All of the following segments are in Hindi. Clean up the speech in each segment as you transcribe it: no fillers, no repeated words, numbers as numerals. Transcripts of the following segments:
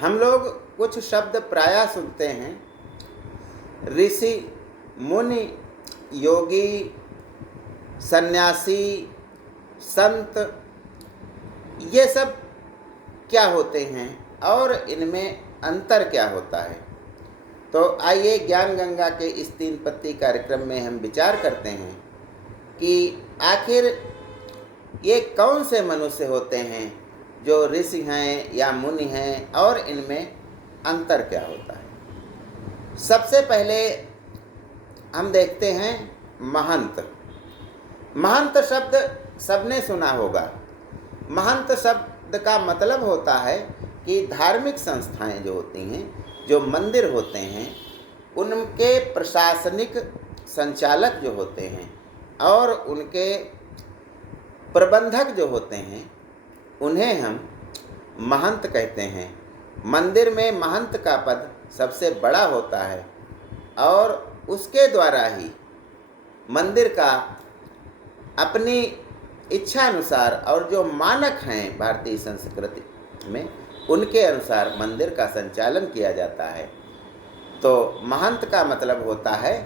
हम लोग कुछ शब्द प्रायः सुनते हैं, ऋषि, मुनि, योगी, सन्यासी, संत, ये सब क्या होते हैं और इनमें अंतर क्या होता है। तो आइए ज्ञान गंगा के इस 3 पत्ती कार्यक्रम में हम विचार करते हैं कि आखिर ये कौन से मनुष्य होते हैं जो ऋषि हैं या मुनि हैं और इनमें अंतर क्या होता है। सबसे पहले हम देखते हैं महंत। महंत शब्द सबने सुना होगा। महंत शब्द का मतलब होता है कि धार्मिक संस्थाएं जो होती हैं, जो मंदिर होते हैं, उनके प्रशासनिक संचालक जो होते हैं और उनके प्रबंधक जो होते हैं, उन्हें हम महंत कहते हैं। मंदिर में महंत का पद सबसे बड़ा होता है और उसके द्वारा ही मंदिर का अपनी इच्छा अनुसार और जो मानक हैं भारतीय संस्कृति में, उनके अनुसार मंदिर का संचालन किया जाता है। तो महंत का मतलब होता है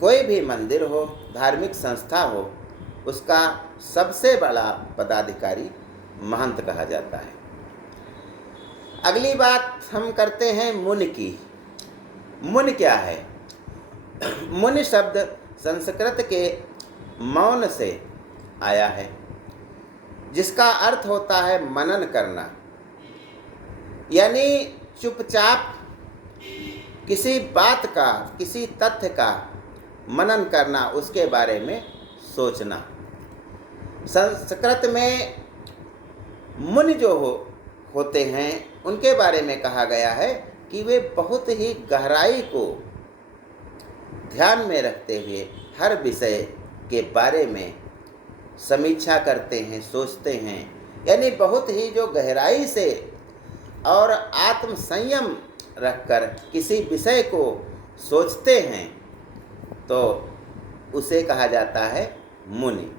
कोई भी मंदिर हो, धार्मिक संस्था हो, उसका सबसे बड़ा पदाधिकारी महंत कहा जाता है। अगली बात हम करते हैं मुनि की। मुनि क्या है? मुनि शब्द संस्कृत के मौन से आया है, जिसका अर्थ होता है मनन करना, यानी चुपचाप किसी बात का, किसी तथ्य का मनन करना, उसके बारे में सोचना। संस्कृत में मुनि जो होते हैं, उनके बारे में कहा गया है कि वे बहुत ही गहराई को ध्यान में रखते हुए हर विषय के बारे में समीक्षा करते हैं, सोचते हैं, यानी बहुत ही जो गहराई से और आत्म संयम रखकर किसी विषय को सोचते हैं, तो उसे कहा जाता है मुनि।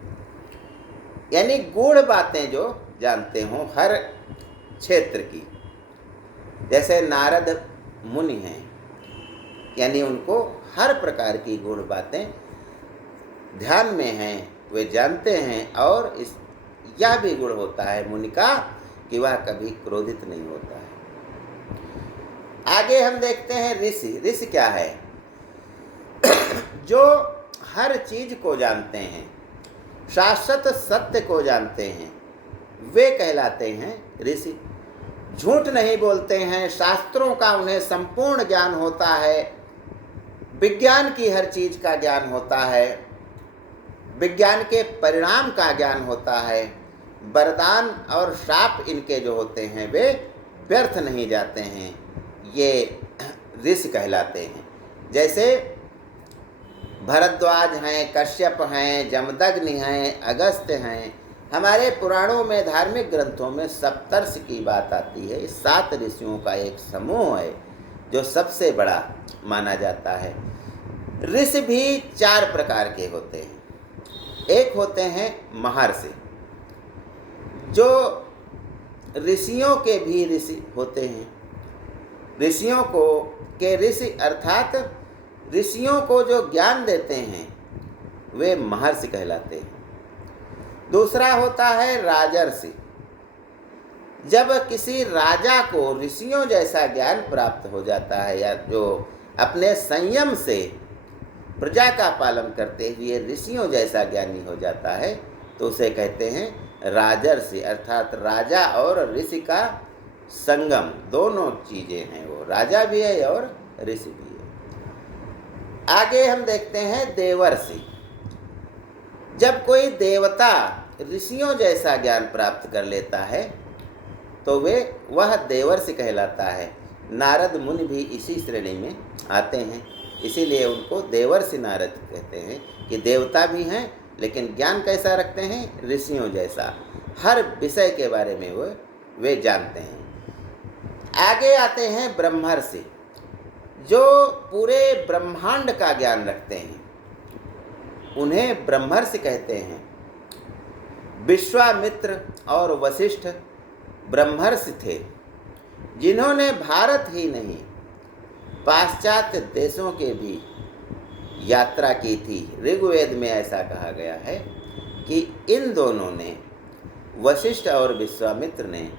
यानी गूढ़ बातें जो जानते हों हर क्षेत्र की। जैसे नारद मुनि हैं, यानी उनको हर प्रकार की गूढ़ बातें ध्यान में हैं, वे जानते हैं। और यह भी गुण होता है मुनि का कि वह कभी क्रोधित नहीं होता है। आगे हम देखते हैं ऋषि। ऋषि क्या है? जो हर चीज को जानते हैं, शाश्वत सत्य को जानते हैं, वे कहलाते हैं ऋषि। झूठ नहीं बोलते हैं, शास्त्रों का उन्हें संपूर्ण ज्ञान होता है, विज्ञान की हर चीज का ज्ञान होता है, विज्ञान के परिणाम का ज्ञान होता है, वरदान और शाप इनके जो होते हैं वे व्यर्थ नहीं जाते हैं, ये ऋषि कहलाते हैं। जैसे भरद्वाज हैं, कश्यप हैं, जमदग्नि हैं, अगस्त्य हैं। हमारे पुराणों में, धार्मिक ग्रंथों में सप्तर्षि की बात आती है। इस 7 ऋषियों का एक समूह है जो सबसे बड़ा माना जाता है। ऋषि भी 4 प्रकार के होते हैं। एक होते हैं महर्षि, जो ऋषियों के भी ऋषि होते हैं। ऋषियों को के ऋषि अर्थात ऋषियों को जो ज्ञान देते हैं वे महर्षि कहलाते हैं। दूसरा होता है राजर्षि। जब किसी राजा को ऋषियों जैसा ज्ञान प्राप्त हो जाता है, या जो अपने संयम से प्रजा का पालन करते हुए ऋषियों जैसा ज्ञानी हो जाता है, तो उसे कहते हैं राजर्षि। अर्थात राजा और ऋषि का संगम, दोनों चीजें हैं, वो राजा भी है और ऋषि भी है। आगे हम देखते हैं देवर्षि। जब कोई देवता ऋषियों जैसा ज्ञान प्राप्त कर लेता है तो वह देवर्षि कहलाता है। नारद मुनि भी इसी श्रेणी में आते हैं, इसीलिए उनको देवर्षि नारद कहते हैं कि देवता भी हैं लेकिन ज्ञान कैसा रखते हैं? ऋषियों जैसा। हर विषय के बारे में वे जानते हैं। आगे आते हैं ब्रह्मर्षि, जो पूरे ब्रह्मांड का ज्ञान रखते हैं, उन्हें ब्रह्मर्षि कहते हैं। विश्वामित्र और वशिष्ठ ब्रह्मर्षि थे। जिन्होंने भारत ही नहीं पाश्चात्य देशों के भी यात्रा की थी। ऋग्वेद में ऐसा कहा गया है कि इन दोनों ने, वशिष्ठ और विश्वामित्र ने,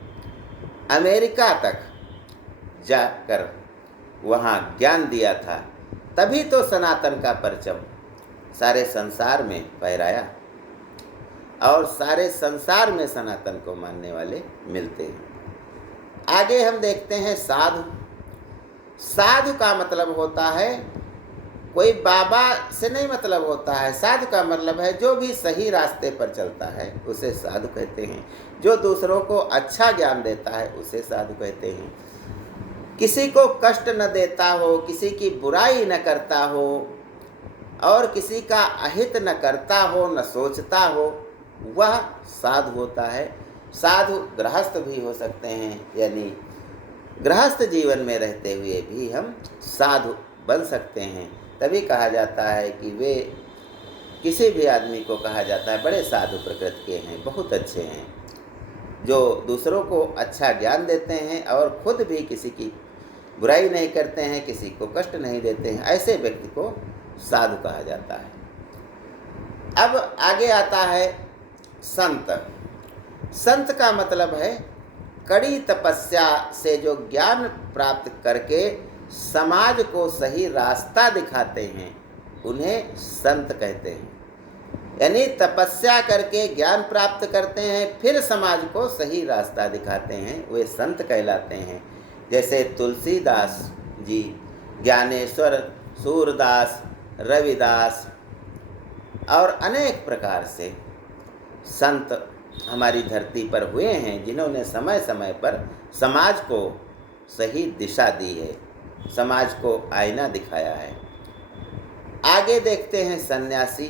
अमेरिका तक जाकर वहाँ ज्ञान दिया था। तभी तो सनातन का परचम सारे संसार में फहराया और सारे संसार में सनातन को मानने वाले मिलते हैं। आगे हम देखते हैं साधु। साधु का मतलब होता है, कोई बाबा से नहीं मतलब होता है। साधु का मतलब है जो भी सही रास्ते पर चलता है उसे साधु कहते हैं। जो दूसरों को अच्छा ज्ञान देता है उसे साधु कहते हैं। किसी को कष्ट न देता हो, किसी की बुराई न करता हो और किसी का अहित न करता हो, न सोचता हो, वह साधु होता है। साधु गृहस्थ भी हो सकते हैं, यानी गृहस्थ जीवन में रहते हुए भी हम साधु बन सकते हैं। तभी कहा जाता है कि वे, किसी भी आदमी को कहा जाता है बड़े साधु प्रकृति के हैं, बहुत अच्छे हैं, जो दूसरों को अच्छा ज्ञान देते हैं और खुद भी किसी की बुराई नहीं करते हैं, किसी को कष्ट नहीं देते हैं। ऐसे व्यक्ति को साधु कहा जाता है। अब आगे आता है संत। संत का मतलब है कड़ी तपस्या से जो ज्ञान प्राप्त करके समाज को सही रास्ता दिखाते हैं, उन्हें संत कहते हैं। यानी तपस्या करके ज्ञान प्राप्त करते हैं, फिर समाज को सही रास्ता दिखाते हैं, वे संत कहलाते हैं। जैसे तुलसीदास जी, ज्ञानेश्वर, सूरदास, रविदास और अनेक प्रकार से संत हमारी धरती पर हुए हैं, जिन्होंने समय समय पर समाज को सही दिशा दी है, समाज को आईना दिखाया है। आगे देखते हैं सन्यासी।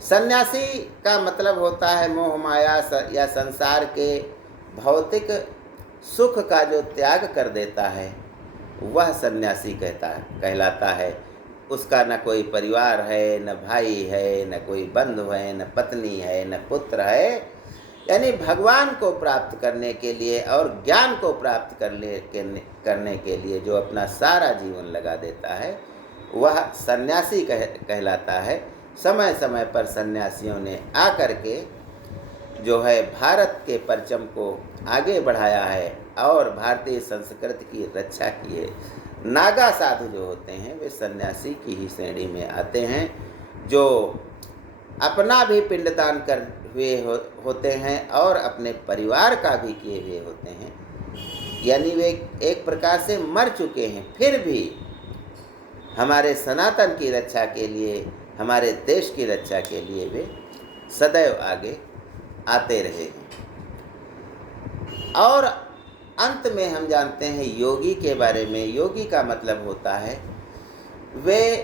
सन्यासी का मतलब होता है मोह माया या संसार के भौतिक सुख का जो त्याग कर देता है, वह सन्यासी कहलाता है। उसका न कोई परिवार है, न भाई है, न कोई बंधु है, न पत्नी है, न पुत्र है। यानी भगवान को प्राप्त करने के लिए और ज्ञान को प्राप्त करने के लिए जो अपना सारा जीवन लगा देता है, वह सन्यासी कहलाता है। समय समय पर सन्यासियों ने आकर के जो है भारत के परचम को आगे बढ़ाया है और भारतीय संस्कृति की रक्षा की है। नागा साधु जो होते हैं वे सन्यासी की ही श्रेणी में आते हैं, जो अपना भी पिंडदान कर हुए होते हैं और अपने परिवार का भी किए हुए होते हैं। यानी वे एक प्रकार से मर चुके हैं, फिर भी हमारे सनातन की रक्षा के लिए, हमारे देश की रक्षा के लिए वे सदैव आगे आते रहे हैं। और अंत में हम जानते हैं योगी के बारे में। योगी का मतलब होता है वे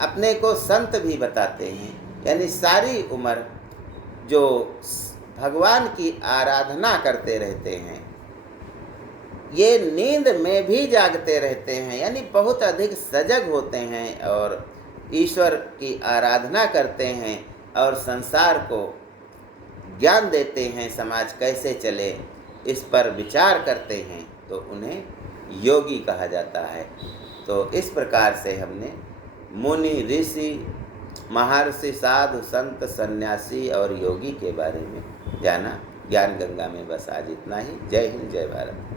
अपने को संत भी बताते हैं, यानी सारी उम्र जो भगवान की आराधना करते रहते हैं, ये नींद में भी जागते रहते हैं, यानी बहुत अधिक सजग होते हैं और ईश्वर की आराधना करते हैं और संसार को ज्ञान देते हैं, समाज कैसे चले इस पर विचार करते हैं, तो उन्हें योगी कहा जाता है। तो इस प्रकार से हमने मुनि, ऋषि, महर्षि, साधु, संत, सन्यासी और योगी के बारे में जाना। ज्ञान गंगा में बस आज इतना ही। जय हिंद, जय भारत।